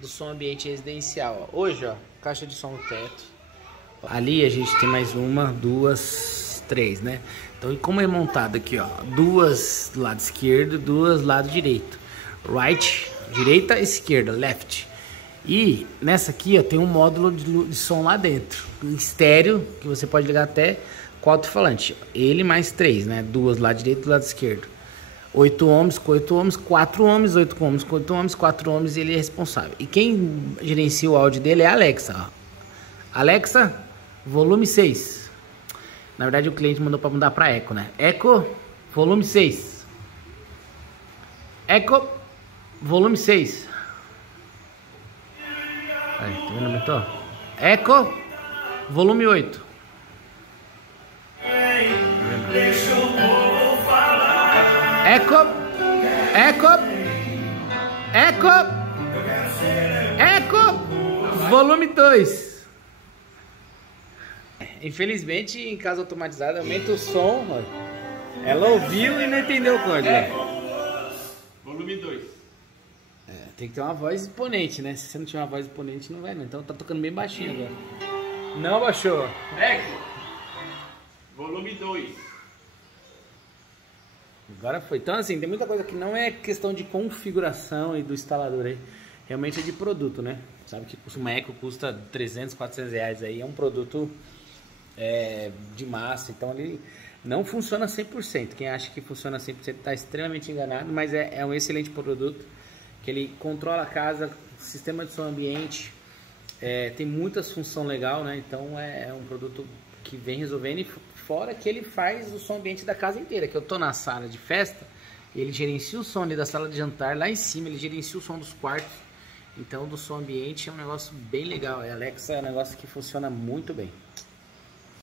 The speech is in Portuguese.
do som ambiente residencial. Ó. Hoje, ó, caixa de som no teto. Ali a gente tem mais uma, duas, três, né? Então, e como é montado aqui, ó, duas do lado esquerdo, duas do lado direito. Right, direita, esquerda, left. E nessa aqui, ó, tem um módulo de som lá dentro, estéreo, que você pode ligar até 4 falantes. Ele mais 3, né? Duas do lado direito e do lado esquerdo. 8 ohms com 8 ohms, 4 ohms, 8 ohms com 8 ohms, 4 ohms, ele é responsável. E quem gerencia o áudio dele é a Alexa, ó. Alexa, volume 6. Na verdade o cliente mandou para mudar para Echo, né? Echo, volume 6. Echo, volume 6. Aí, tá vendo? Aumentou? Echo, volume 8. Echo, Echo, Echo, Echo, volume 2. Infelizmente, em casa automatizada, aumenta o som. Ó. Ela ouviu e não entendeu o código. Volume 2. Tem que ter uma voz imponente, né? Se você não tiver uma voz imponente, não vai não. Então tá tocando bem baixinho agora. Não baixou. Echo. Volume 2. Agora foi. Então assim, tem muita coisa que não é questão de configuração e do instalador aí. Realmente é de produto, né? Sabe que uma Echo custa 300, 400 reais aí. É um produto de massa. Então ele não funciona 100%. Quem acha que funciona 100% está extremamente enganado. Mas é um excelente produto. Que ele controla a casa, sistema de som ambiente. Tem muitas funções legais, né? Então é um produto que vem resolvendo. E fora que ele faz o som ambiente da casa inteira. Que eu tô na sala de festa, ele gerencia o som ali da sala de jantar. Lá em cima ele gerencia o som dos quartos. Então do som ambiente é um negócio bem legal. A Alexa é um negócio que funciona muito bem.